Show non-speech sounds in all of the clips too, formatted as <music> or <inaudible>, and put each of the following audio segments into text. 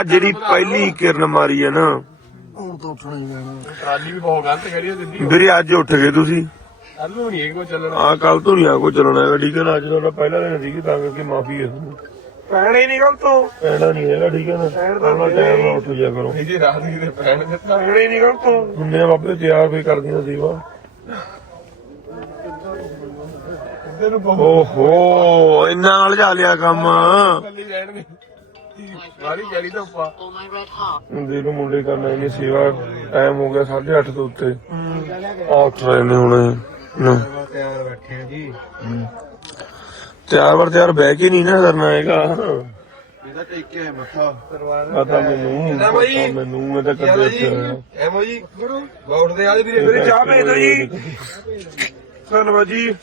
ਆ ਜਿਹੜੀ ਪਹਿਲੀ ਕਿਰਨ ਮਾਰੀ ਹੈ ਨਾ। ਹੁਣ ਤਾਂ ਉੱਠਣਾ ਹੀ ਪੈਣਾ। ਟਰਾਲੀ ਵੀ ਬਹੁਤ ਗਲਤ ਖੜੀ ਹੈ ਦਿੱਲੀ ਵੀਰੇ ਅੱਜ ਉੱਠ ਗਏ ਤੁਸੀਂ। ਅੱਲੂ ਨਹੀਂ ਕੋ ਚੱਲਣਾ। ਆ ਕੱਲ ਤੋਂ ਨਹੀਂ ਆ ਕੋ ਚੱਲਣਾ ਹੈਗਾ। ਠੀਕ ਹੈ ਨਾ ਅੱਜ ਦਾ ਪਹਿਲਾ ਦਿਨ ਸੀਗੀ ਤਾਂ ਕਰਕੇ ਮਾਫੀ ਹੈ। ਤੁਹਾਨੂੰ ਪੈਣੇ ਨਹੀਂ ਗਲਤ। ਤੋਂ ਪੈਣਾ ਨਹੀਂ ਹੈਗਾ ਠੀਕ ਹੈ ਨਾ। ਆਪਣਾ ਟਾਈਮ ਨਾਲ ਉੱਠ ਜਾ ਕਰੋ। ਜੀ ਰਾਤ ਦੀ ਤੇ ਪੈਣ ਦਿੱਤਾ। ਪੈਣੇ ਨਹੀਂ ਗਲਤ। ਹੁੰਨੇ ਆ ਬਾਬੇ ਤਿਆਰ ਕੋਈ ਕਰਦੀਆਂ ਸੇਵਾ। ਇੱਧਰ ਨੂੰ ਬਹੁਤ ਓਹੋ ਇੰਨਾ ਨਾਲ ਜਾ ਲਿਆ ਕੰਮ। ਕੱਲੀ ਰਹਿਣ ਦੀ ਤਾਂ red heart. ਮੁੰਡੇ ਨੂੰ ਮੁੰਡੇ ਕਰਨਾ ਇਹਨੇ ਸੇਵਾ ਟਾਈਮ ਹੋ ਗਿਆ 8:30 ਤੋਂ ਉੱਤੇ। ਆ ਉੱਠ ਰਹੇ ਨੇ ਹੁਣ। ਨਾ ਤਿਆਰ ਬੈਠੇ ਆ ਜੀ ਤਿਆਰ ਵਰ ਤਿਆਰ ਬਹਿ ਕੇ ਨਹੀਂ ਨਾ ਕਰਨਾ ਹੈਗਾ। ਇਹਦਾ ਟੇਕਿਆ ਹੈ ਮੱਥਾ। ਪਤਾ ਮੈਨੂੰ ਪਤਾ ਮੈਨੂੰ ਮੈਂ ਤਾਂ ਕਦੇ ਹੋਇਆ ਐਮੋ ਜੀ ਬਾਉਟ ਦੇ ਆਜ ਵੀਰੇ ਵੀਰੇ ਚਾਹ ਭੇਜ ਦਿਓ ਜੀ। ਧੰਨਵਾਦ ਜੀ।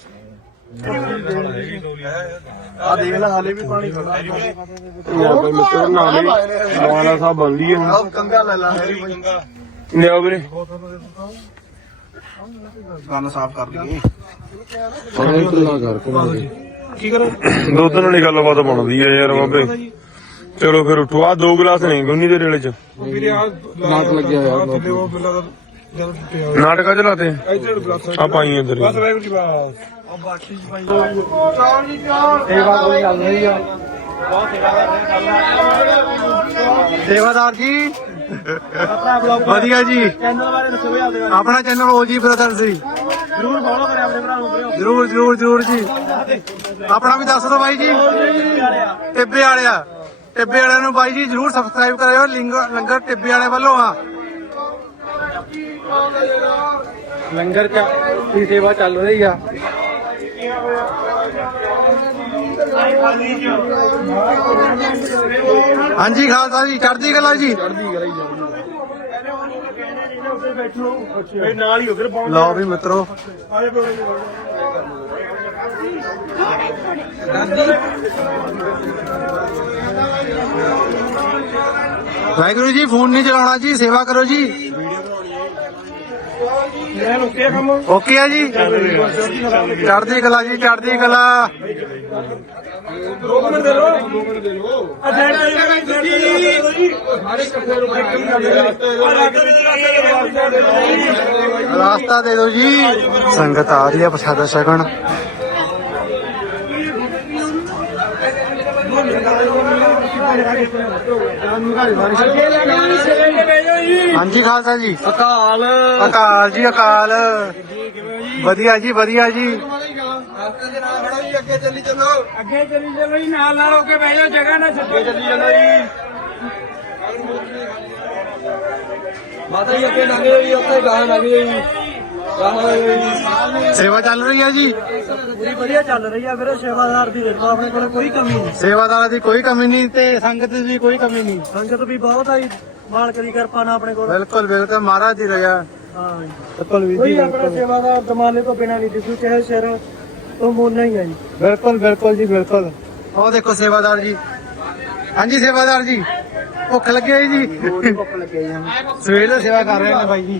ਆ ਦੇਖ ਲੈ ਹਾਲੇ ਵੀ ਪਾਣੀ ਖੜਾ। ਯਾਰ ਭਾਈ ਮਿੱਤਰ ਨਾਲੇ ਨਵਾਲਾ ਸਾਹਿਬ ਬਣ ਲਈ ਹੁਣ। ਆਹ ਕੰਗਾ ਲੈ ਲਾ ਹੈਰੀ ਭਾਈ ਲਿਆਓ ਵੀਰੇ। ਕੰਨ ਸਾਫ਼ ਕਰ ਲਈਏ। ਦੋ ਤਿੰਨ ਵਾਲੀ ਗੱਲਬਾਤ ਬਣਦੀ ਹੈ ਯਾਰ ਬਾਬੇ। ਚਲੋ ਫਿਰ ਉਠੋ। ਆ ਦੋ ਗਲਾਸ ਨੇ ਗੁੰਨੀ ਦੇ ਰੇਲੇ ਚ। ਵੀਰੇ ਆ ਨਾਟ ਲੱਗਿਆ ਹੋਇਆ ਥੱਲੇ ਉਹ ਦਾ ਜੀ ਸੇਵਾਦਾਰ ਜੀ। ਵਧੀਆ ਜੀ। ਆਪਣਾ ਚੈਨਲ ਓ ਜੀ ਬ੍ਰਦਰ ਸੀ ਜਰੂਰ ਫੋਲੋ ਕਰਿਆ ਆਪਣੇ ਭਰਾ ਨੂੰ ਜਰੂਰ ਜਰੂਰ ਜਰੂਰ ਜੀ। ਆਪਣਾ ਵੀ ਦੱਸ ਦਿਓ ਬਾਈ ਜੀ। ਟਿੱਬੇ ਵਾਲਿਆ। ਟਿੱਬੇ ਵਾਲਿਆਂ ਨੂੰ ਬਾਈ ਜੀ ਜਰੂਰ ਸਬਸਕ੍ਰਾਈਬ ਕਰਿਓ। ਲਿੰਗਰ ਲੰਗਰ ਟਿੱਬੇ ਵਾਲੇ ਵੱਲੋਂ ਆ। ਲੰਗਰ ਚ ਦੀ ਸੇਵਾ ਚੱਲ ਰਹੀ ਆ। ਹਾਂਜੀ, ਖਾਲਸਾ ਜੀ, ਚੜ੍ਹਦੀ ਕਲਾ ਜੀ। ਨਾਲ ਹੀ ਉਧਰ ਲਓ ਵੀ ਮਿੱਤਰੋ। ਵਾਹਿਗੁਰੂ ਜੀ, ਫੋਨ ਨਹੀਂ ਚਲਾਉਣਾ ਜੀ, ਸੇਵਾ ਕਰੋ ਜੀ। ਮੈਂ ਰੁਕਿਆ ਕੰਮ ਓਕੇ ਆ ਜੀ। ਚੜਦੀ ਕਲਾ ਜੀ, ਚੜ੍ਹਦੀ ਕਲਾ। ਦੋ ਮਿੰਟ ਦੇ ਲੋ ਦੋ ਮਿੰਟ ਦੇ ਲੋ ਆ ਡੈਡ ਜੀ ਸਾਰੇ ਇਕੱਠੇ ਰੁਪਏ ਕੰਮ ਕਰਦੇ ਦੇ ਦਿਓ ਜੀ। ਸੰਗਤ ਆ ਰਹੀ ਆ ਪ੍ਰਸ਼ਾਦਾ ਸਗਨ ਹਾਂਜੀ ਖਾਲਸਾ ਜੀ। ਅਕਾਲ। ਅਕਾਲ ਜੀ ਅਕਾਲ। ਵਧੀਆ ਜੀ ਵਧੀਆ ਜੀ। ਅੱਗੇ ਚੱਲੀ ਚੱਲੋ ਜੀ ਨਾਲ ਨਾਲ ਹੋ ਕੇ ਬਹਿ ਜਾਓ ਜਗ੍ਹਾ ਨਾ ਛੱਡੋ। ਚੱਲੀ ਚੱਲੋ ਜੀ। ਮਾਤਾ ਜੀ ਅੱਗੇ ਲੰਘ ਜਾਓ ਜੀ ਉੱਥੇ ਗਾਹ ਲੰਘ ਜਾਓ ਜੀ। ਗਾਹ ਸੇਵਾ ਚੱਲ ਰਹੀ ਹੈ ਜੀ? ਪੂਰੀ ਵਧੀਆ ਚੱਲ ਰਹੀ ਆ ਵੀਰੇ ਸੇਵਾਦਾਰ ਦੀ ਦੇਖੋ ਆਪਣੇ ਕੋਲ ਕੋਈ ਕਮੀ ਨਹੀਂ। ਸੇਵਾਦਾਰਾਂ ਦੀ ਕੋਈ ਕਮੀ ਨਹੀਂ ਤੇ ਸੰਗਤ ਦੀ ਵੀ ਕੋਈ ਕਮੀ ਨਹੀਂ। ਸੰਗਤ ਵੀ ਬਹੁਤ ਆਈ ਮਾਲਕ ਦੀ ਕਿਰਪਾ ਨਾਲ ਆਪਣੇ ਕੋਲ। ਬਿਲਕੁਲ ਬਿਲਕੁਲ ਮਹਾਰਾਜ ਦੀ ਰਜਾ ਹਾਂ ਜੀ। ਕੋਈ ਆਪਣਾ ਸੇਵਾਦਾਰ ਦਮਾਲੇ ਤੋਂ ਬਿਨਾਂ ਨਹੀਂ ਦਿਸੂ ਚਾਹੇ ਸਿਰ ਤੋਂ ਮੋਨਾ ਹੀ ਜੀ। ਬਿਲਕੁਲ ਬਿਲਕੁਲ ਜੀ ਬਿਲਕੁਲ। ਉਹ ਦੇਖੋ ਸੇਵਾਦਾਰ ਜੀ। ਹਾਂਜੀ ਸੇਵਾਦਾਰ ਜੀ ਭੁੱਖ ਲੱਗੀ ਹੈ ਜੀ? ਭੁੱਖ ਲੱਗੀ ਹੈ ਸਵੇਰ ਤੋਂ ਸੇਵਾ ਕਰ ਰਹੇ ਨੇ ਬਾਈ ਜੀ।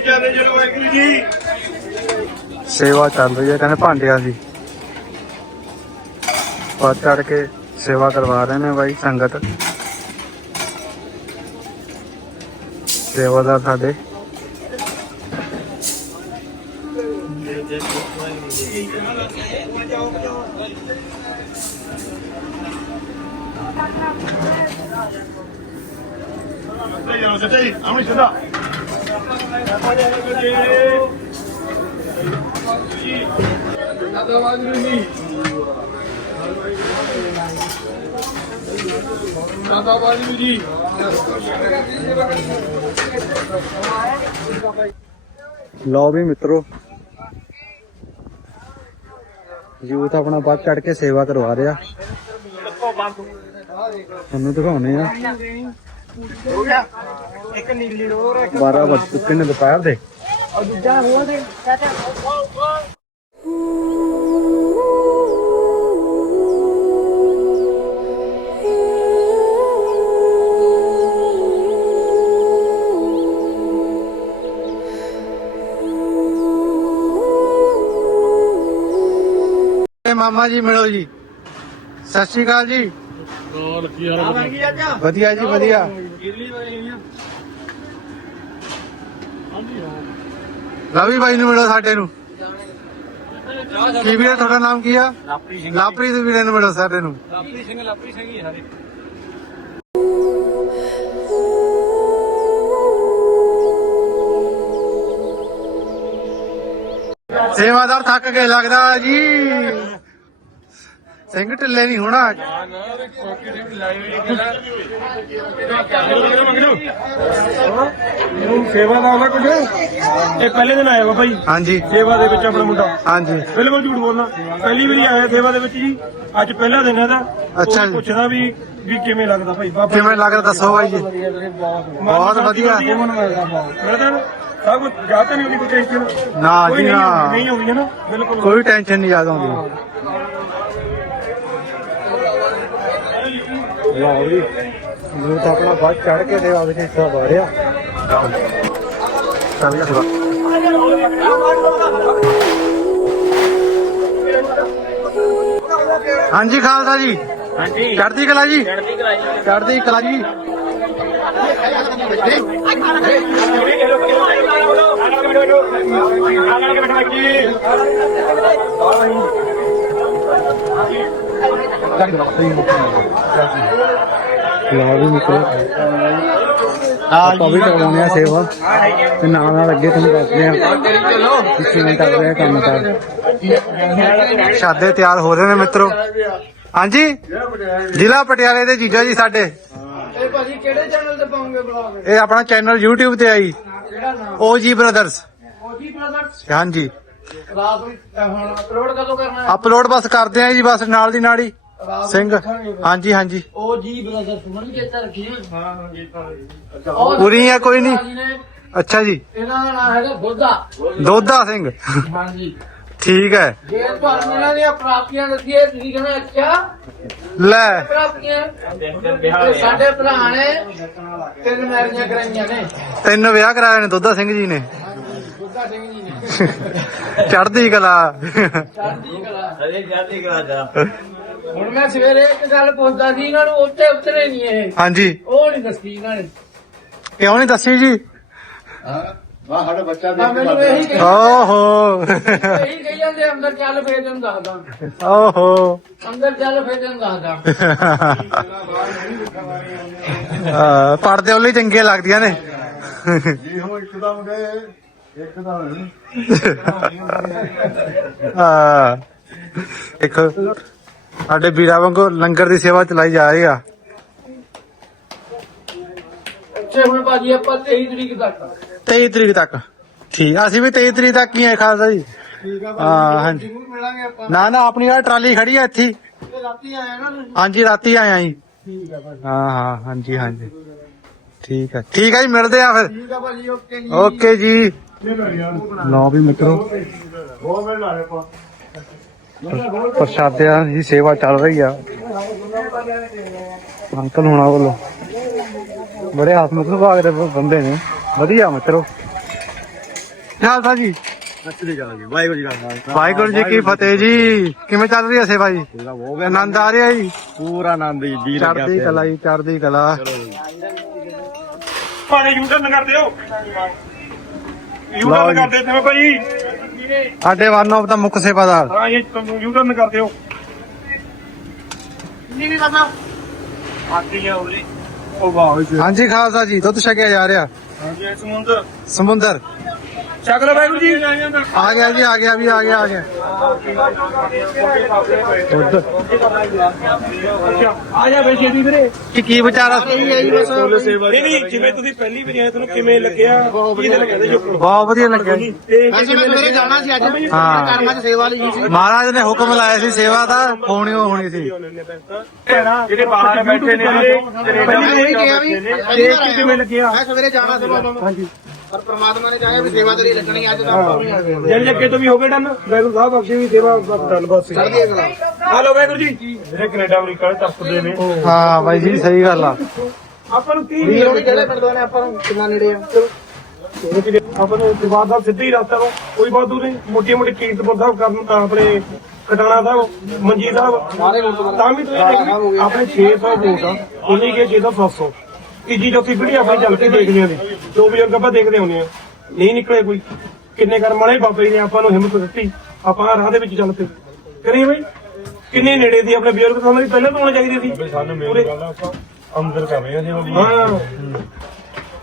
ਚੱਲੇ ਚਲੋ ਵਾਹਿਗੁਰੂ ਜੀ। ਸੇਵਾ ਚੱਲ ਰਹੀ ਹੈ ਕਹਿੰਦੇ ਭਾਂਡਿਆਂ ਦੀ। ਪਾ ਚੜ ਕੇ ਸੇਵਾ ਕਰਵਾ ਰਹੇ ਨੇ ਬਾਈ ਸੰਗਤ। ਸੇਵਾਦਾਰ ਸਾਡੇ। ਦਾਦਾ ਵਾਹਿਗੁਰੂ ਜੀ। ਦਾਦਾ ਵਾਹਿਗੁਰੂ ਜੀ। ਲਓ ਵੀ ਮਿੱਤਰੋ। ਯੂਥ ਆਪਣਾ ਵੱਧ ਚੜ ਕੇ ਸੇਵਾ ਕਰਵਾ ਰਿਹਾ। ਤੁਹਾਨੂੰ ਦਿਖਾਉਨੇ ਆ। ਇੱਕ ਨੀਲੀ ਡੋਰ 12 ਵਜੇ ਚੁੱਕੇ ਨੇ ਦੁਪਹਿਰ ਦੇ। ਦੂਜਾ ਹੋਰ ਦੇ। ਇਹ ਮਾਮਾ ਜੀ ਮਿਲੋ ਜੀ। ਸਤਿ ਸ਼੍ਰੀ ਅਕਾਲ ਜੀ। ਵਧੀਆ ਜੀ ਵਧੀਆ। ਰਵੀ ਬਾਈ ਨੂੰ ਮਿਲੋ ਸਾਡੇ ਨੂੰ। ਕੀ ਵੀਰੇ ਤੁਹਾਡਾ ਨਾਮ ਕੀ ਆ? ਲਾਪਰੀ ਦੇ ਵੀਰੇ ਨੂੰ ਮਿਲੋ ਸਾਡੇ ਨੂੰ। ਸੇਵਾਦਾਰ ਥੱਕ ਕੇ ਲੱਗਦਾ ਜੀ। ਸਿੰਘ ਢਿੱਲੇ ਨਹੀਂ ਹੋਣਾ। ਇਹਨੂੰ ਸੇਵਾ ਦਾ ਆਵਾ ਕੁਝ? ਇਹ ਪਹਿਲੇ ਦਿਨ ਆਇਆ ਵਾ ਭਾਈ। ਹਾਂਜੀ। ਸੇਵਾ ਦੇ ਵਿੱਚ ਆਪਣਾ ਮੁੰਡਾ। ਹਾਂਜੀ। ਬਿਲਕੁਲ ਝੂਠ ਬੋਲਣਾ। ਪਹਿਲੀ ਵਾਰੀ ਆਇਆ ਸੇਵਾ ਦੇ ਵਿੱਚ ਜੀ। ਅੱਜ ਪਹਿਲਾ ਦਿਨ ਹੈ ਦਾ ਅੱਛਾ। ਜੀ। ਪੁੱਛਦਾ ਵੀ ਵੀ ਕਿਵੇਂ ਲੱਗਦਾ ਭਾਈ? ਬਾਬਾ ਕਿਵੇਂ ਲੱਗਦਾ ਦੱਸੋ ਬਾਈ ਜੀ। ਬਹੁਤ ਵਧੀਆ। ਮਿਲਦਾ ਨਾ ਸਭ ਕੁਝ ਜਾਤਾ ਨਹੀਂ ਉਹਦੀ ਕੋਈ ਟੈਨਸ਼ਨ ਨਾ ਜੀ, ਨਹੀਂ ਨਾ। ਆਉਂਦੀ, ਨਹੀਂ ਆਉਂਦੀ ਹੈ ਨਾ। ਬਿਲਕੁਲ। ਕੋਈ ਟੈਨਸ਼ਨ ਨਹੀਂ ਆਉਂਦੀ। ਲਓ ਜੀ ਨੂੰ ਤਾਂ ਆਪਣਾ ਬਾਅਦ ਚੜ ਕੇ ਦੇਵਾ ਵਿੱਚ ਹਿੱਸਾ ਪਾ ਰਿਹਾ ਚੱਲ ਗਿਆ ਹਾਂਜੀ ਖਾਲਸਾ ਜੀ ਹਾਂਜੀ ਚੜ੍ਹਦੀ ਕਲਾ ਜੀ ਚੜ੍ਹਦੀ ਕਲਾ ਜੀ ਚੜ੍ਹਦੀ ਕਲਾ ਜੀ ਲਾ ਵੀ ਨਿਕਲੇ। ਆਪਾਂ ਵੀ ਕਰਵਾਉਂਦੇ ਆ ਸੇਵਾ। ਤੇ ਨਾਲ ਨਾਲ ਅੱਗੇ ਤੁਹਾਨੂੰ ਦੱਸਦੇ ਆ। ਕਿ ਕਿਵੇਂ ਚੱਲ ਰਿਹਾ ਕੰਮ ਕਰ ਸ਼ਾਦੇ ਤਿਆਰ ਹੋ ਰਹੇ ਨੇ ਮਿੱਤਰੋ। ਹਾਂਜੀ? ਜ਼ਿਲ੍ਹਾ ਪਟਿਆਲੇ ਦੇ ਜੀਜਾ ਜੀ ਸਾਡੇ। ਇਹ ਭਾਜੀ ਕਿਹੜੇ ਚੈਨਲ ਤੇ ਪਾਉਂਗੇ ਬਲੌਗ ਇਹ ਆਪਣਾ ਚੈਨਲ YouTube ਤੇ ਆਈ ਕਿਹੜਾ ਨਾਮ OG ਬ੍ਰਦਰਸ ਓਜੀ ਬ੍ਰਦਰਸ ਹਾਂਜੀ। ਰਾਤ ਨੂੰ ਅਹ ਹੁਣ ਅਪਲੋਡ ਕਦੋਂ ਕਰਨਾ ਹੈ? ਅਪਲੋਡ ਬਸ ਕਰਦੇ ਆ ਜੀ ਬਸ ਨਾਲ ਦੀ ਨਾਲ ਹੀ। ਸਿੰਘ ਹਾਂਜੀ ਹਾਂਜੀ। ਓਜੀ ਬ੍ਰਦਰਸ ਮਨ ਕੇ ਤਾਂ ਰੱਖੀ ਹਾਂ ਹਾਂ ਜੀ ਤਾਂ ਪੂਰੀ ਹੈ ਕੋਈ ਨਹੀਂ। ਨੇ ਅੱਛਾ ਜੀ। ਇਹਨਾਂ ਦਾ ਨਾਮ ਹੈਗਾ ਬੁੱਧਾ। ਦੋਦਾ ਸਿੰਘ। ਹਾਂਜੀ। ਠੀਕ ਹੈ। ਜੇ ਤੁਹਾਨੂੰ ਇਹਨਾਂ ਦੀਆਂ ਪ੍ਰਾਪਤੀਆਂ ਦੱਸੀਏ ਤੁਸੀਂ ਕਹਿੰਦੇ ਅੱਛਾ ਲੈ। ਪ੍ਰਾਪਤੀਆਂ ਇਹ ਸਾਡੇ ਭਰਾ ਨੇ ਤਿੰਨ ਮੈਰਿਜਾਂ ਕਰਾਈਆਂ ਨੇ। ਤਿੰਨ ਵਿਆਹ ਕਰਾਏ ਨੇ ਦੋਦਾ ਸਿੰਘ ਜੀ ਨੇ। ਬੁੱਧਾ ਸਿੰਘ ਜੀ ਨੇ। ਚੜ੍ਹਦੀ ਕਲਾ। ਚੜ੍ਹਦੀ ਕਲਾ ਹੁਣ ਮੈਂ ਸਵੇਰੇ ਇੱਕ ਗੱਲ ਪੁੱਛਦਾ ਸੀ ਇਹਨਾਂ ਨੂੰ ਉੱਤੇ ਉਤਰੇ ਨਹੀਂ ਇਹ। ਹਾਂਜੀ। ਉਹ ਨਹੀਂ ਦੱਸੀ ਇਹਨਾਂ ਨੇ। ਕਿਉਂ ਨਹੀਂ ਦੱਸੀ ਜੀ? ਤਾਂ ਮੈਨੂੰ ਇਹੀ ਕਹੀ ਓਹੋ। ਇਹੀ ਕਹੀ ਜਾਂਦੇ ਅੰਦਰ ਚੱਲ ਫੇਰ ਤੈਨੂੰ ਦੱਸਦਾ। ਓਹੋ। ਅੰਦਰ ਚੱਲ ਫੇਰ ਤੈਨੂੰ ਦੱਸਦਾ। ਆ ਪੜਦੇ ਉਹਲੇ ਚੰਗੀਆਂ ਲੱਗਦੀਆਂ ਨੇ। ਆ ਇੱਕ ਸਾਡੇ ਵੀਰਾਂ ਵਾਂਗੂ ਲੰਗਰ ਦੀ ਸੇਵਾ ਚਲਾਈ ਜਾ ਰਹੀ ਆ। ਅੱਛਾ ਹੁਣ ਭਾਜੀ ਆਪਾਂ 23 ਤਰੀਕ ਤੱਕ। 23 ਤਰੀਕ ਤੱਕ। ਠੀਕ। ਆ, ਅਸੀਂ ਵੀ 23 ਤਰੀਕ ਤੱਕ ਹੀ ਆ ਖਾਲਸਾ ਜੀ। ਹਾਂ ਹਾਂਜੀ। ਜ਼ਰੂਰ ਮਿਲਾਂਗੇ ਆਪਾਂ। ਨਾ ਨਾ ਆਪਣੀ ਆ ਟਰਾਲੀ ਖੜੀ ਆ ਇੱਥੇ। ਹੀ। ਤੇ ਰਾਤੀ ਆਇਆ ਨਾ ਤੁਸੀਂ। ਹਾਂਜੀ ਰਾਤੀ ਆਇਆ ਜੀ। ਠੀਕ ਆ ਭਾਜੀ। ਹਾਂ ਹਾਂ ਹਾਂਜੀ ਹਾਂਜੀ। ਠੀਕ ਠੀਕ ਹੈ ਜੀ ਮਿਲਦੇ ਆ ਫਿਰ। ਠੀਕ ਆ ਭਾਜੀ ਓਕੇ ਜੀ। ਓਕੇ ਜੀ। ਲਓ ਵੀ ਮਿੱਤਰੋ। ਪ੍ਰਸ਼ਾਦਿਆਂ ਦੀ ਸੇਵਾ ਚੱਲ ਰਹੀ ਆ। ਅੰਕਲ ਹੁਣਾ ਵੱਲੋਂ। ਬੜੇ ਹਸਮੁਖ ਸੁਭਾਅ ਦੇ ਬੰਦੇ ਨੇ। ਵਧੀਆ ਮਿੱਤਰੋ। ਖਾਲਸਾ ਜੀ ਵਾਹਿਗੁਰੂ ਜੀ? ਵਾਹਿਗੁਰੂ ਜੀ ਕੀ ਫਤਿਹ ਜੀ। ਕਿਵੇਂ ਚੱਲ ਰਹੀ ਹੈ ਸੇਵਾ ਜੀ? ਆਨੰਦ ਆ ਰਿਹਾ ਜੀ? ਪੂਰਾ ਆਨੰਦ ਜੀ ਜੀ ਲੱਗਿਆ ਚੜ੍ਹਦੀ। ਕਲਾ ਜੀ ਚੜ੍ਹਦੀ ਕਲਾ। ਪਾਣੀ ਯੂਟਰਨ ਕਰਦੇ ਹੋ? ਯੂਟਰਨ ਜੀ। ਕਰਦੇ ਤੇ ਭਾਈ। ਸਾਡੇ ਵਨ ਆਫ ਦਾ ਮੁੱਖ ਸੇਵਾਦਾਰ। ਹਾਂ ਇਹ ਤੁਹਾਨੂੰ ਯੂਟਰਨ ਕਰਦੇ ਹੋ ਨਹੀਂ ਨਹੀਂ ਕਰਨਾ ਆਤੀ ਆ ਉਰੇ। ਉਹ ਵਾਹ ਜੀ। ਹਾਂਜੀ ਖਾਲਸਾ ਜੀ ਦੁੱਧ ਛਕਿਆ ਜਾ ਰਿਹਾ। ਹਾਂਜੀ ਸਮੁੰਦਰ। ਸਮੁੰਦਰ। ਚੱਕ ਲਓ ਵਾਹਿਗੁਰੂ ਜੀ। ਆ ਗਿਆ ਜੀ ਆ ਗਿਆ ਵੀ ਆ ਗਿਆ ਆ ਗਿਆ। ਆ ਜਾ ਬਈ ਛੇਤੀ ਵੀਰੇ। ਕੀ ਕੀ ਵਿਚਾਰਾ ਨਹੀਂ ਨਹੀਂ ਜਿਵੇਂ ਤੁਸੀਂ ਪਹਿਲੀ ਵਾਰੀ ਆਏ ਤੁਹਾਨੂੰ ਕਿਵੇਂ ਲੱਗਿਆ? ਕੀ ਦਿਲ ਕਹਿੰਦੇ ਜੋ ਬਹੁਤ ਵਧੀਆ ਲੱਗਿਆ। ਜੀ ਇਹ ਕਿਵੇਂ ਲੱਗਿਆ? ਜਾਣਾ ਸੀ ਅੱਜ। ਹਾਂ। ਕਰਮਾਂ ਚ ਸੇਵਾ ਲਈ ਸੀ। ਮਹਾਰਾਜ ਨੇ ਹੁਕਮ ਲਾਇਆ ਸੀ ਸੇਵਾ ਦਾ ਹੋਣੀ ਹੋਣੀ ਸੀ। ਜਿਹੜੇ ਬਾਹਰ ਬੈਠੇ ਨੇ ਪਹਿਲੀ ਵਾਰੀ ਕਿਹਾ ਵੀ ਦੇਖ ਕੇ ਕਿਵੇਂ ਲੱਗਿਆ? ਮੈਂ ਸਵੇਰੇ ਜਾਣਾ ਸੀ ਹਾਂਜੀ। ਪਰ ਪ੍ਰਮਾਤਮਾ ਨੇ ਚਾਹਿਆ ਵੀ ਸੇਵਾ ਤੇਰੀ ਲੱਗਣੀ ਅੱਜ ਤਾਂ ਆਪਾਂ ਵੀ ਆ ਗਏ ਜਨ ਅੱਗੇ ਤੋਂ ਵੀ ਹੋ ਗਏ ਡਨ? ਵਾਹਿਗੁਰੂ ਸਾਹਿਬ ਬਖਸ਼ੇ ਵੀ ਸੇਵਾ ਡਨ ਬਸ। ਚੜ੍ਹਦੀ ਅਗਲਾ। ਹਲੋ ਵਾਹਿਗੁਰੂ ਜੀ। ਜਿਹੜੇ ਕੈਨੇਡਾ ਅਮਰੀਕਾ ਦੇ ਤਰਸਦੇ ਨੇ। ਹਾਂ ਬਾਈ ਜੀ ਸਹੀ ਗੱਲ ਆ। ਆਪਾਂ ਨੂੰ ਕੀ ਵੀਰ ਹੋਣੀ ਕਿਹੜੇ ਪਿੰਡ ਤੋਂ ਨੇ? ਆਪਾਂ ਨੂੰ ਕਿੰਨਾ ਨੇੜੇ ਆ? ਆਪਾਂ ਨੂੰ ਦੀਵਾਰ ਦਾ ਸਿੱਧੀ ਰਸਤਾ ਤੋਂ ਕੋਈ ਬਹੁਤ ਦੂਰ ਨਹੀਂ। ਮੋਟੀ ਮੋਟੀ ਕੀਰਤਪੁਰ ਸਾਹਿਬ ਕਰਨ ਤਾਂ ਆਪਣੇ ਕਟਾਣਾ ਸਾਹਿਬ ਮੰਜੀ ਸਾਹਿਬ। ਤਾਂ ਵੀ ਤੁਸੀਂ ਆਪਣੇ 600 ਵੋਟ ਆ ਉਹਨੇ ਕਿ 600 700 ਤੀਜੀ ਚੌਥੀ ਪੀੜੀ ਆਪਣੀ ਚੱਲ ਕੇ ਦੇਖਦੇ ਆਂ ਦੋ ਬਜ਼ੁਰਗ ਆਪਾਂ ਦੇਖਦੇ ਹੁੰਦੇ ਆ ਨਹੀਂ ਨਿਕਲੇ ਕੋਈ। ਕਿੰਨੇ ਕਰਮ ਵਾਲੇ ਬਾਬੇ ਨੇ ਆਪਾਂ ਨੂੰ ਹਿੰਮਤ ਦਿੱਤੀ। ਆਪਾਂ ਰਾਹ ਦੇ ਵਿੱਚ ਚੱਲ ਪਏ। ਕਰੀਏ ਬਈ। ਕਿੰਨੇ ਨੇੜੇ ਦੀ ਆਪਣੇ ਬਜ਼ੁਰਗ ਤੋਂ ਪਹਿਲਾਂ ਤੋਂ ਹੋਣੀ ਚਾਹੀਦੀ ਸੀ। ਸਾਨੂੰ ਮੇਰੀ ਗੱਲ ਆਪਾਂ ਅੰਦਰ ਕਰ ਰਹੇ ਹਾਂ ਹਾਂ।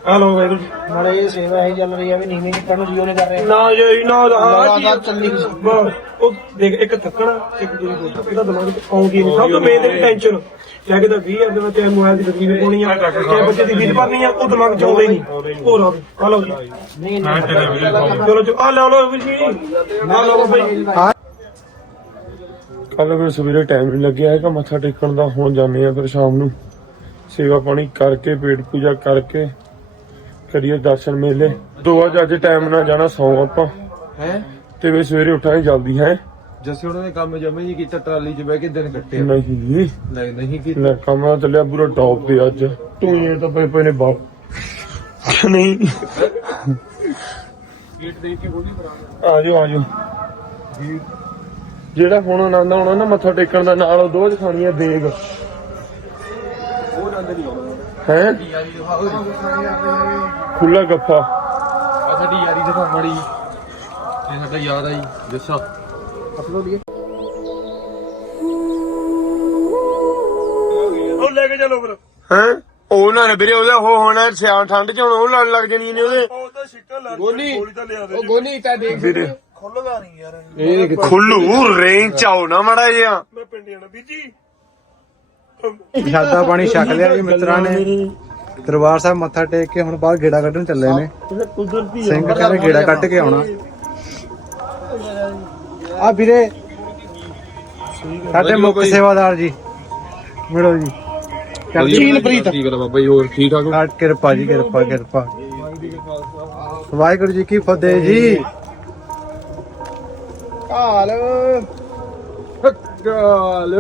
ਹਲੋ ਵਾਹਿਗੁਰੂ ਜੀ। ਨਾਲੇ ਇਹ ਸੇਵਾ ਇਹ ਚੱਲ ਰਹੀ ਆ ਵੀ ਨੀਵੇਂ ਕਿੱਟਾਂ ਨੂੰ ਜੀਓ ਨੇ ਕਰ ਰਹੇ। ਨਾ ਜੀ ਨਾ ਹਾਂ ਚੱਲੀ। ਉਹ ਦੇਖ ਇੱਕ ਥੱਕਣਾ ਇੱਕ ਦੂਜੀ ਬੋਲ ਇਹਦਾ ਦਿਮਾਗ ਚ ਆਉਂਦੀ ਨਹੀਂ ਸਭ ਤੋਂ ਮੇਨ ਤੇ ਟੈਨਸ਼ਨ ਲੈ ਕੇ ਤਾਂ 20000 ਦੇ ਵਿੱਚ ਮੋਬਾਈਲ ਦੀ ਤਕਲੀਫ ਪਾਉਣੀ ਆ। ਚਾਹੇ ਬੱਚੇ ਦੀ ਫੀਸ ਭਰਨੀ ਆ ਉਹ ਦਿਮਾਗ ਚ ਆਉਂਦਾ ਹੀ ਨਹੀਂ ਹੋਰ ਆ। ਆ ਲਓ ਜੀ ਚਲੋ ਚਲੋ ਆ ਲਓ ਲਓ ਵੀਰ ਜੀ। ਆ ਲਓ ਬਈ ਕੱਲ ਫਿਰ ਸਵੇਰੇ ਟਾਈਮ ਨਹੀਂ ਲੱਗਿਆ ਹੈਗਾ ਮੱਥਾ ਟੇਕਣ ਦਾ। ਹੁਣ ਜਾਂਦੇ ਆ ਫਿਰ ਸ਼ਾਮ ਨੂੰ। ਸੇਵਾ ਪਾਣੀ ਕਰਕੇ ਪੇਟ ਪੂਜਾ ਕਰਕੇ। ਕਰੀਏ ਦਰਸ਼ਨ ਮੇਲੇ। ਦੋ ਅੱਜ ਅੱਜ ਟਾਈਮ ਨਾਲ ਜਾਣਾ ਸੌਂ ਆਪਾਂ। ਹੈ? ਤੇ ਵੀ ਸਵੇਰੇ ਉੱਠਾਂਗੇ ਜਲਦੀ ਹੈ? ਜੱਸੇ ਉਹਨਾਂ ਨੇ ਕੰਮ ਜਮੇ ਨਹੀਂ ਕੀਤਾ ਟਰਾਲੀ 'ਚ ਬਹਿ ਕੇ ਦਿਨ ਕੱਟੇ। ਆ। ਨਹੀਂ। ਨਹੀਂ ਨਹੀਂ ਕੀਤਾ। ਲੈ ਕਮਰਾ ਚੱਲਿਆ ਪੂਰਾ ਟੌਪ ਤੇ ਅੱਜ। ਟੂਏ ਤਾਂ ਪਏ ਪਏ ਨੇ ਬਾਪ ਨਹੀਂ। ਆ ਜਾਓ ਆ। ਜਾਓ ਜਿਹੜਾ ਹੁਣ ਆਨੰਦ ਆਉਣਾ ਨਾ ਮੱਥਾ ਟੇਕਣ ਦਾ ਨਾਲ ਉਹ ਦੋਜ ਖਾਣੀ ਦੇਗ। ਹੈ? ਖੁੱਲਾ ਗੱਫਾ ਆ ਸਾਡੀ ਯਾਰੀ ਦਿਖਾ ਮਾੜੀ ਇਹ ਸਾਡਾ ਯਾਰ ਆਈ ਜੱਸਾ। ਉਹ ਲੈ ਕੇ ਚਲੋ ਫਿਰ। ਹੈ? ਉਹਨਾਂ ਨੇ ਵੀਰੇ ਉਹਦਾ ਉਹ ਹੋਣਾ ਸਿਆਲ ਠੰਡ ਚ ਹੁਣ ਉਹ ਲੜ ਲੱਗ ਜਾਣੀ ਨੇ ਉਹਦੇ। ਉਹ ਤਾਂ ਛਿੱਕਾ ਲੱਗ ਗੋਲੀ ਗੋਲੀ ਤਾਂ ਲਿਆ ਦੇ ਉਹ ਗੋਲੀ ਤਾਂ ਦੇਖ ਵੀਰੇ। ਇਹ ਖੁੱਲੂ ਰੇਂਜ ਚ ਆਓ ਨਾ ਮੜਾ ਜਿਹਾ। ਮੈਂ ਪਿੰਡੀ ਆਣਾ ਬੀਜੀ। ਸ਼ਾਦਾ ਪਾਣੀ ਛਕ ਲਿਆ ਜੀ ਮਿੱਤਰਾਂ ਨੇ। ਦਰਬਾਰ ਸਾਹਿਬ ਮੱਥਾ ਟੇਕ ਕੇ ਹੁਣ ਬਾਹਰ ਗੇੜਾ ਕੱਢਣ ਚੱਲੇ ਨੇ। ਕੁਦਰਤੀ ਸਿੰਘ ਕਹਿੰਦੇ ਗੇੜਾ ਕੱਢ ਕੇ ਆਉਣਾ। ਆ ਵੀਰੇ ਸਾਡੇ ਮੁੱਖ ਸੇਵਾਦਾਰ ਜੀ। ਮਿਲੋ ਜੀ। ਪ੍ਰੀਤ। ਠੀਕ ਹੈ ਬਾਬਾ ਜੀ ਹੋਰ ਠੀਕ ਠਾਕ ਆ ਕਿਰਪਾ ਜੀ ਕਿਰਪਾ ਕਿਰਪਾ। ਵਾਹਿਗੁਰੂ ਜੀ ਕੀ ਫਤਿਹ ਜੀ। ਹਾਲ ਗਾਲ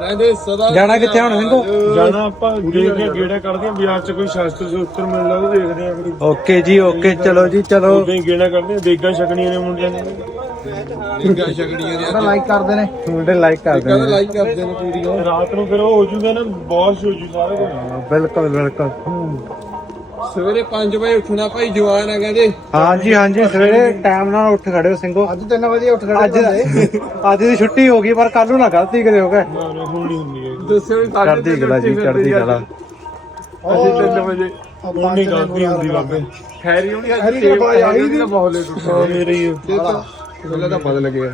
ਰਹਿੰਦੇ ਸਦਾ ਜਾਣਾ ਕਿੱਥੇ ਹੁਣ ਸਿੰਘੋ ਜਾਣਾ ਆਪਾਂ ਦੇਖਦੇ ਆ ਗੇੜਾ ਕੱਢਦੇ ਆ ਬਾਜ਼ਾਰ ਚ ਕੋਈ ਸ਼ਾਸਤਰ ਸੂਤਰ ਮਿਲਦਾ ਉਹ ਦੇਖਦੇ ਆ ਫਿਰ। ਓਕੇ ਜੀ ਓਕੇ ਚਲੋ ਜੀ ਚਲੋ। ਉਦੋਂ ਹੀ ਗੇੜਾ ਕੱਢਦੇ ਆ ਦੇਗਾਂ ਛਕਣੀਆਂ ਨੇ ਮੁੰਡਿਆਂ ਨੇ। ਲਿੰਗਾ ਛਕੜੀਆਂ ਦੇ ਲਾਈਕ ਕਰਦੇ ਨੇ। ਮੁੰਡੇ ਲਾਈਕ ਕਹਿੰਦਾ ਕਰਦੇ ਨੇ ਰਾਤ ਨੂੰ ਫਿਰ ਉਹ ਹੋ ਜੂਗਾ ਨਾ ਬੌਸ ਹੋ ਜੂ ਸਾਰਾ ਕੁਝ ਬਿਲਕੁਲ ਬਿਲਕੁਲ। ਸਵੇਰੇ 5 ਵਜੇ ਉੱਠਣਾ ਭਾਈ ਜਵਾਨ ਆ ਕਹਿੰਦੇ ਹਾਂਜੀ ਹਾਂਜੀ ਸਵੇਰੇ ਟਾਈਮ ਨਾਲ ਉੱਠ ਖੜੇ ਹੋ ਸਿੰਘੋ। ਅੱਜ 3 ਵਜੇ ਉੱਠ ਖੜੇ ਅੱਜ <laughs> ਅੱਜ ਦੀ ਛੁੱਟੀ ਹੋ ਗਈ ਪਰ ਕੱਲ ਨੂੰ ਨਾ ਗਲਤੀ ਕਰਿਓ ਕਿ ਨਾ ਹੁਣ ਨਹੀਂ ਹੁੰਦੀ ਹੈ ਦੱਸਿਓ ਵੀ ਸਾਡੇ ਚੜਦੀ ਕਲਾ ਜੀ ਚੜਦੀ ਕਲਾ ਅਸੀਂ 3 ਵਜੇ ਨਹੀਂ ਗਲਤੀ ਹੁੰਦੀ ਬਾਬੇ। ਖੈਰੀ ਹੋਣੀ ਅੱਜ ਸੇਵ ਆਈ ਦੀ ਬਹੁਤ ਲੇਟ ਉੱਠਿਆ ਹਾਂ ਮੇਰੇ ਹੀ ਪਹਿਲਾਂ ਤਾਂ ਬਦਲ ਗਿਆ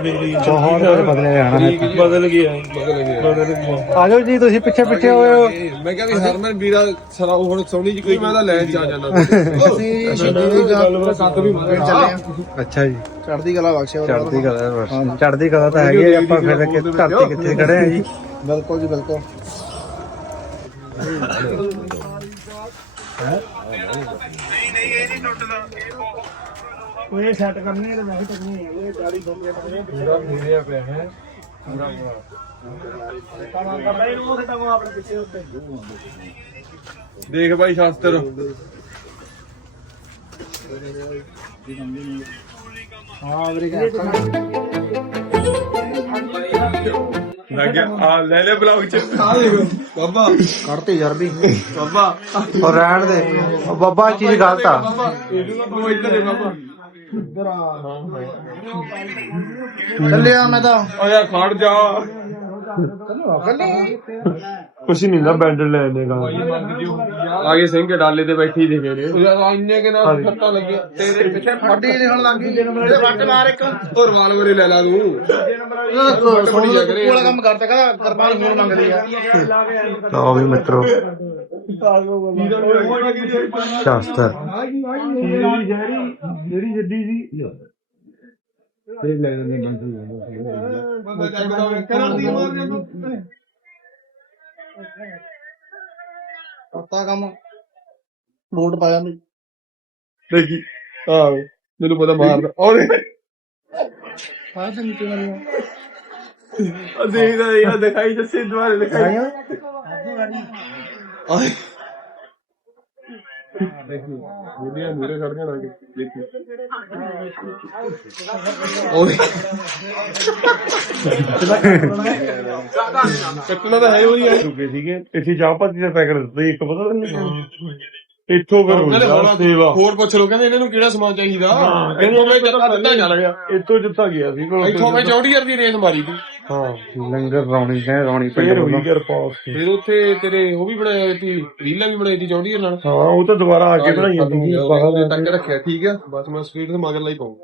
ਮੇਰੀ ਬਹੁਤ ਬਦਲੇ ਜਾਣਾ ਬਦਲ ਗਿਆ ਬਦਲ ਗਿਆ ਬਦਲ ਗਿਆ ਆ। ਜਾਓ ਜੀ ਤੁਸੀਂ ਪਿੱਛੇ ਪਿੱਛੇ ਹੋਏ ਹੋ ਮੈਂ ਕਿਹਾ ਵੀ ਹਰਮਨ ਵੀਰਾ ਸਰਾ ਹੁਣ ਸੋਣੀ ਜੀ ਕੋਈ ਮੈਂ ਤਾਂ ਲੈਣ ਚ ਆ ਜਾਣਾ ਅਸੀਂ ਸ਼ਹੀਦੀ ਦੀ ਗੱਲ ਸੱਤ ਵੀ ਮਾਰੇ ਚੱਲੇ ਆ। ਅੱਛਾ ਜੀ। ਚੜ੍ਹਦੀ ਕਲਾ ਬਖਸ਼ਿਆ ਉਹਦਾ ਚੜਦੀ ਕਲਾ ਬਸ ਚੜਦੀ ਕਲਾ ਤਾਂ ਹੈਗੀ ਆ, ਆਪਾਂ ਫਿਰ ਕਿ ਧਰਤੀ ਕਿੱਥੇ ਖੜੇ ਆ ਜੀ। ਬਿਲਕੁਲ ਜੀ ਬਿਲਕੁਲ। ਉਹ ਇਹ ਸੈੱਟ ਕਰਨੇ ਤੇ ਨਹੀਂ ਟਕਣੀ ਇਹ ਗਾੜੀ ਦੋਗੇ ਟਕਣੀ ਪੂਰਾ ਫੇਰਿਆ ਪਿਆ ਹੈ। ਕਰਦਾ ਇਹਨੂੰ ਉਹ ਸੈੱਟ ਆਪਣੇ ਪਿੱਛੇ ਉੱਤੇ। ਦੇਖ ਭਾਈ ਸ਼ਾਸਤਰ। ਹਾਂ ਵੀਰੇ ਲੱਗ ਗਿਆ। ਆ ਲੈ ਲੈ ਬਲੌਗ ਚ। ਆ ਦੇਖ ਬਾਬਾ। ਕੱਢਤੇ ਯਾਰ ਵੀ। ਬਾਬਾ। ਔਰ ਰਹਿਣ ਦੇ। ਬੱਬਾ ਚੀਜ਼ ਗਲਤ ਆ। ਬਾਬਾ। ਉਹ ਇੱਧਰ ਹੈ ਬਾਬਾ। ਚੱਲਿਆ ਮੈਂ ਤਾਂ। ਓ ਯਾਰ ਖੜ ਜਾ। ਕੱਲੀ ਕੁਛ ਨਹੀਂ ਨਾ ਬੈਂਡਲ ਲੈ ਆਂਦੇ ਆ ਗਏ ਸਿੰਘ ਡਾਲੇ ਤੇ ਬੈਠੀ ਦਿਖੇ ਨੇ। ਇੰਨੇ ਕਿ ਨਾਲ ਫੱਟਾ ਲੱਗੇ ਤੇਰੇ ਪਿੱਛੇ ਫੱਡੀ ਲਿਖਣ ਲੱਗ ਗਈ। ਇਹਦੇ ਫੱਟ ਮਾਰ ਇੱਕ। ਉਹ ਰਿਵਾਲਵਰ ਲੈ ਲਾ ਤੂੰ। ਕੋਲਾ ਕੰਮ ਕਰਦਾ ਕਾ ਕਰਪਾਨ ਮੈਨੂੰ ਮੰਗਦੀ ਆ। ਲਓ ਵੀ ਮਿੱਤਰੋ। ਸ਼ਾਸਤਰ। ਜਿਹੜੀ ਜੱਡੀ ਸੀ ਕਰਤਾ ਕੰਮ ਵੋਟ ਪਾਇਆ ਨਹੀਂ ਦੇਖੀ ਆਹ ਮੈਨੂੰ ਪਤਾ ਮਾਰਦਾ। ਉਹਦੇ ਪਾਇਆ ਤਾਂ ਨੀਚੇ ਵਾਲੀ ਦੇਖਦਾ ਯਾਰ ਦਿਖਾਈ ਜੱਸੇ ਦੁਆਰੇ ਦਿਖਾਈ। ਦੇਖੀ ਉਹਦੀਆਂ ਮੂਰੇ ਖੜ ਜਾਣਾ ਦੇਖੀ ਉਹਦੇ ਚੱਕਣਾ ਤਾਂ ਹੈ ਉਹੀ ਹੈ ਚੁੱਕੇ ਸੀਗੇ। ਇੱਥੇ ਚਾਹ ਪੱਤੀ ਦਾ ਪੈਕਟ ਦਿੱਤਾ ਸੀ, ਇੱਕ ਪਤਾ ਇੱਥੋਂ ਫਿਰ ਨਾਲੇ ਹੋਰ ਸੇਵਾ। ਹੋਰ ਪੁੱਛ ਲੋ ਕਹਿੰਦੇ ਇਹਨਾਂ ਨੂੰ ਕਿਹੜਾ ਸਮਾਨ ਚਾਹੀਦਾ? ਹਾਂ, ਇਹਨੂੰ ਮੈਂ ਜੱਤਾ ਦਿੱਤਾ ਜਾ ਰਿਹਾ। ਇੱਥੋਂ ਜਿੱਤਾ ਗਿਆ ਸੀ ਕੋਲ ਇੱਥੋਂ ਮੈਂ 40000 ਦੀ ਰੇਸ ਮਾਰੀ ਤੀ। ਹਾਂ ਲੰਗਰ ਰੌਣੀ ਹੈ ਰੌਣੀ ਫੇਰ ਪਿੰਡ ਹੋਈ ਵੱਲੋਂ। ਕਿਰਪਾ ਉੱਥੇ। ਫਿਰ ਉੱਥੇ ਤੇਰੇ ਉਹ ਵੀ ਬਣਾਏ ਹੋਏ ਸੀ ਰੀਲਾਂ ਵੀ ਬਣਾਈ ਤੀ 40000 ਨਾਲ? ਹਾਂ ਉਹ ਤਾਂ ਦੁਬਾਰਾ ਆ ਕੇ ਬਣਾਈਆਂ ਸੀ ਬਾਹਰ ਤੱਕ ਰੱਖਿਆ ਠੀਕ ਆ? ਬਸ ਮੈਂ ਸਪੀਡ ਤੇ ਮਗਰ ਲਈ ਪਾਉਂ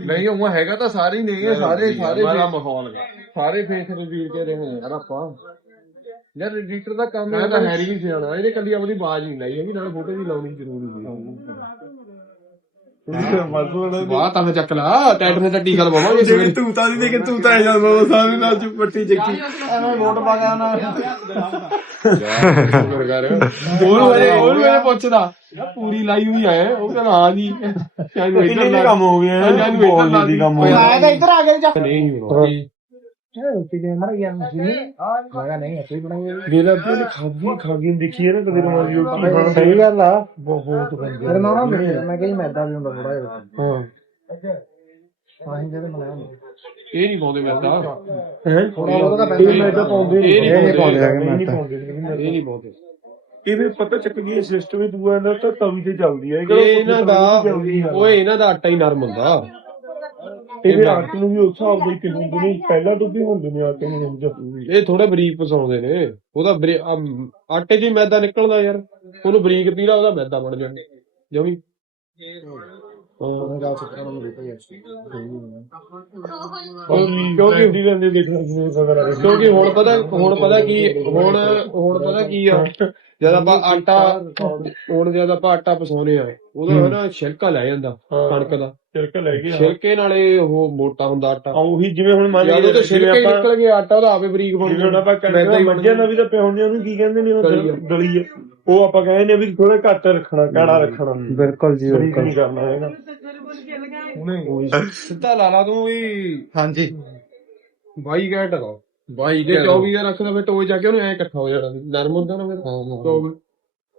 ਨਹੀਂ ਉਹ ਹੈਗਾ ਤਾਂ ਸਾਰੇ ਹੀ ਨਹੀਂ ਸਾਰੇ ਸਾਰੇ ਬੜਾ ਮਾਹੌਲ ਹੈ ਸਾਰੇ ਫੇਸ ਰਿਵੀਲ ਕੇ ਰਹੇ ਯਾਰ ਆਪਾਂ। ਯਾਰ ਐਡੀਟਰ ਦਾ ਕੰਮ ਮੈਂ ਤਾਂ ਹੈਰੀ ਵੀ ਸਿਆਣਾ ਇਹਨੇ ਕੱਲੀ ਆਪਣੀ ਆਵਾਜ਼ ਨਹੀਂ ਲਾਈ ਹੈਗੀ ਨਾਲ ਫੋਟੋ ਵੀ ਲਾਉਣੀ ਜ਼ਰੂਰੀ ਸੀ। ਵਾਹ ਤਾਂ ਚੱਕ ਲਾ। ਟੈਟ ਨੇ ਟੱਟੀ ਗੱਲ ਪਾਵਾਂਗੇ ਸਵੇਰੇ ਤੂੰ ਤਾਂ ਨਹੀਂ ਦੇਖ ਤੂੰ ਤਾਂ ਐ ਜਾਂਦਾ ਸਾਰੇ ਨਾਲ ਚੁੱਪ ਪੱਟੀ ਚੱਕੀ। ਐਵੇਂ ਵੋਟ ਪਾ ਗਿਆ ਨਾ ਹੋਰ ਵੇਲੇ ਹੋਰ ਵੇਲੇ ਪੁੱਛਦਾ ਯਾਰ ਪੂਰੀ ਲਾਈ ਹੋਈ ਆਏ ਉਹ ਕਹਿੰਦਾ ਹਾਂ ਜੀ। ਸ਼ਾਇਦ ਕਿੰਨੇ ਦੇ ਕੰਮ ਹੋ ਗਏ? ਆ ਜਾਨੂੰ ਬਹੁਤ ਇੱਧਰ ਕੰਮ ਹੋ ਆਇਆ ਗਿਆ ਤਾਂ ਇੱਧਰ ਆ ਗਿਆ ਜਾ ਨਹੀਂ ਹੋਣਾ ਦੇ ਮਰ ਗਿਆ ਮਸ਼ੀਨ ਮੈਂ ਨਹੀਂ ਅਸੀਂ ਬਣਾਈ ਮੇਰਾ ਤੇ ਖਾਦੀ ਖਾਗੀ ਦੇਖੀ ਨਾ ਕਦੇ ਰੋਣਾ ਦੀ ਰੋਟੀ। ਖਾਣਾ ਸਹੀ ਗੱਲ ਆ ਬਹੁਤ ਬੰਦੇ ਫਿਰ ਮੈਂ ਉਹਨਾਂ ਮੈਂ ਕਿਹਾ ਮੈਦਾ ਵੀ ਹੁੰਦਾ ਥੋੜਾ ਜਿਹਾ। ਹਾਂ। ਆਹੀਂ ਜਿਹੜੇ ਮਲਾਇਆ ਇਹ ਨਹੀਂ ਪਾਉਂਦੇ ਮੈਂ ਤਾਂ ਹੈ? ਥੋੜਾ ਬਹੁਤਾ ਤਾਂ ਇਹ ਮੈਂ ਤਾਂ ਪਾਉਂਦੇ ਇਹ ਨਹੀਂ ਇਹ ਪਾਉਂਦੇ। ਇਹ ਨਹੀਂ ਪਾਉਂਦੇ ਇਹ ਨਹੀਂ ਪਾਉਂਦੇ। ਇਹਦੇ ਪਤਾ ਚੱਕ ਗਈ ਸਿਸਟਮ ਹੀ ਦੂਆ ਦਾ ਤਾਂ ਤਵੀ ਤੇ ਚੱਲਦੀ ਹੈ ਇਹ ਇਹਨਾਂ ਦਾ ਓਏ ਇਹਨਾਂ ਦਾ ਆਟਾ ਹੀ ਨਰਮ ਹੁੰਦਾ। ਇਹਦੇ ਆਟੇ ਨੂੰ ਵੀ ਉਸ ਹਿਸਾਬ ਦੇ ਕਿ ਹੁੰਦੇ ਨੇ ਪਹਿਲਾਂ ਤੋਂ ਵੀ ਹੁੰਦੇ ਨੇ ਆਟੇ ਨੂੰ ਸਮਝ ਇਹ ਥੋੜੇ ਬਰੀਕ ਪਸਾਉਂਦੇ ਨੇ ਉਹਦਾ ਬਰੀ- ਆਟੇ 'ਚ ਹੀ ਮੈਦਾ ਨਿਕਲਦਾ ਯਾਰ ਉਹਨੂੰ ਬਰੀਕ ਪੀਲਾ ਉਹਦਾ ਮੈਦਾ ਬਣ ਜਾਂਦਾ ਜਮੀ। ਗੱਲ ਸੁਣਨ ਨੂੰ ਮਿਲੀ ਪਈ ਕਿਉਂਕਿ ਹਿੰਦੀ ਲੈਂਦੇ ਦੇਖਣਾ ਕਿਵੇਂ ਪਤਾ ਲੱਗੇ ਕਿਉਂਕਿ ਹੁਣ ਪਤਾ ਹੁਣ ਪਤਾ ਕੀ ਹੁਣ ਹੁਣ ਪਤਾ ਕੀ ਆ? ਜਦ ਆਪਾਂ ਆਟਾ ਹੁਣ ਜਦ ਆਪਾਂ ਆਟਾ ਪਸਾਉਨੇ ਆ ਉਹਦਾ ਨਾ ਛਿਲਕਾ ਲੈ ਜਾਂਦਾ ਕਣਕ ਦਾ। ਚਿਰਕ ਲੈ ਗਿਆ ਛਿਲਕੇ ਨਾਲੇ ਉਹ ਮੋਟਾ ਹੁੰਦਾ ਆਟਾ। ਉਹੀ ਜਿਵੇਂ ਹੁਣ ਮੰਨ ਜਦੋਂ ਤੇ ਜਿਵੇਂ ਛਿਲਕੇ ਹੀ ਨਿਕਲ ਗਿਆ ਆਟਾ ਉਹਦਾ ਆਪੇ ਬਰੀਕ ਬਣ ਹੁਣ ਆਪਾਂ ਹੀ ਬਣ ਮੱਝਾਂ ਦਾ ਵੀ ਤਾਂ ਪਿਆਉਂਦੇ ਉਹਨੂੰ ਕੀ ਕਹਿੰਦੇ ਨੇ ਉਹ ਦਲੀ ਆ। ਉਹ ਆਪਾਂ ਕਹਿੰਦੇ ਨੇ ਵੀ ਥੋੜਾ ਘੱਟ ਰੱਖਣਾ ਕਾੜਾ ਰੱਖਣਾ। ਬਿਲਕੁਲ ਜੀ ਬਰੀਕ ਬਿਲਕੁਲ। ਨਹੀਂ ਕਰਨਾ ਹੈਗਾ। ਸਿੱਧਾ ਲਾ ਲਾ ਤੂੰ ਵੀ। ਹਾਂਜੀ। 22 ਘੰਟਾ ਦਾ 22 ਜੇ 24 ਦਾ ਰੱਖਦਾ ਫਿਰ ਟੋਏ ਜਾ ਕੇ ਉਹਨੂੰ ਐ ਇਕੱਠਾ ਹੋ ਜਾਣਾ। ਨਰਮ ਹੁੰਦਾ ਨਾ ਫਿਰ। ਟੋਏ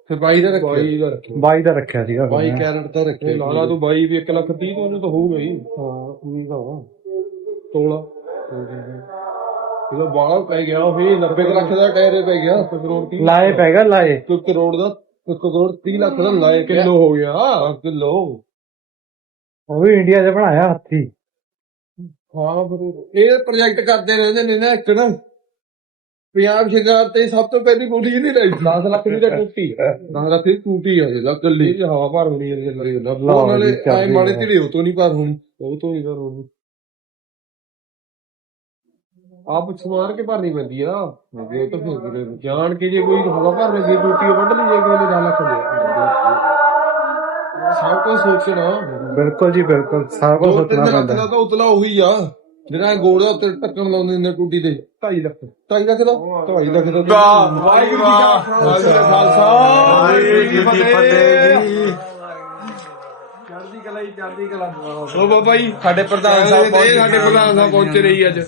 ਫਿਰ 22 ਦਾ ਰੱਖਿਆ। 22 ਦਾ ਰੱਖਿਆ। 22 ਦਾ ਰੱਖਿਆ ਸੀਗਾ। ਫਿਰ 22 ਮੈਂ। ਕੈਰਟ ਦਾ ਰੱਖਿਆ ਲਾ ਲਾ ਤੂੰ 22 ਵੀ 1 ਲੱਖ 30 ਤੋਂ ਉਹਨੂੰ ਤਾਂ ਹੋਊਗਾ ਹੀ। ਹਾਂ ਉਹੀ ਤਾਂ। ਤੋਲਾ ਇਹਦਾ ਬਾਹਲਾ ਪੈ ਗਿਆ ਉਹ 90 1 ਲੱਖ ਦਾ ਟਾਇਰ ਪੈ ਗਿਆ ਕਰੋੜ ਦੀ। ਲਾਏ ਪੈਗਾ ਲਾਏ। ਕੋਈ ਕਰੋੜ ਦਾ ਕੋਈ ਕਰੋੜ 30 ਲੱਖ ਦਾ ਲਾਇਆ ਕਿਲੋ ਹੋ ਗਿਆ ਕਿਲੋ। ਉਹ ਵੀ ਇੰਡੀਆ 'ਚ ਬਣਾਇਆ ਹੱਥੀ। ਹਾਂ ਫਿਰ ਇਹ ਪ੍ਰੋਜੈਕਟ ਕਰਦੇ ਰਹਿੰਦੇ ਨੇ ਨਾ ਇੱਕ ਨਾ। ਪੰਜਾਬ ਸਰਕਾਰ ਤੇ ਸਭ ਤੋਂ ਪਹਿਲੀ ਕੋਠੀ ਨਹੀਂ ਲਈ। 10 ਲੱਖ ਦੀ ਤਾਂ ਟੁੱਟੀ। 10 ਲੱਖ ਦੀ ਟੂਟੀ ਆ ਜੇ ਇਹ 'ਚ ਹਵਾ ਭਰ ਹੋਣੀ ਹੈ ਲੱਗੇ ਉਹ ਨਾਲੇ ਚੱਲਦੀ ਆਏ ਮਾੜੇ ਹੈ। ਢਿੜੇ ਉਹ ਤੋਂ ਨਹੀਂ ਪਰ ਹੁਣ। ਉਹ ਤੋਂ ਨਹੀਂ ਕਰੋ ਆਪ ਸਮਾਰ ਕੇ ਭਰਨੀ ਪੈਂਦੀ ਆ ਜੇ ਤਾਂ ਫਿਰ ਜਾਣ ਕੇ ਜੇ ਕੋਈ ਹਵਾ ਭਰ ਲੱਗੀ ਟੁੱਟੀ ਉਹ ਵੱਢ ਲਈ ਜੇ ਕੋਈ 10 ਲੱਖ ਦੇ ਸਭ ਕੁਝ ਸੋਚਣਾ। ਬਿਲਕੁਲ ਜੀ ਬਿਲਕੁਲ। ਸਾਰਾ ਕੁਝ ਦੋ ਤਿੰਨ ਸੋਚਣਾ ਲੱਖ ਪੈਂਦਾ। ਦਾ ਤਾਂ ਉਤਲਾ ਉਹੀ ਆ। ਜਿਹੜਾ ਗੋਲ ਦਾ ਉੱਤੇ ਟੱਕਣ ਲਾਉਂਦੇ ਨੇ ਟੂਟੀ ਦੇ 2.5 ਲੱਖ। 2.5 ਲੱਖ ਦਾ? 2.5 ਲੱਖ ਦਾ ਵਾਹਿਗੁਰੂ ਜੀ ਕਾ ਖਾਲਸਾ। ਵਾਹਿਗੁਰੂ ਜੀ ਕੀ ਫਤਿਹ। ਜੀ ਉਹ ਬਾਬਾ ਜੀ ਸਾਡੇ ਪ੍ਰਧਾਨ ਸਾਹਿਬ ਪਹੁੰਚੇ ਸਾਡੇ ਪ੍ਰਧਾਨ ਸਾਹਿਬ ਪਹੁੰਚੇ ਰਹੀ ਅੱਜ।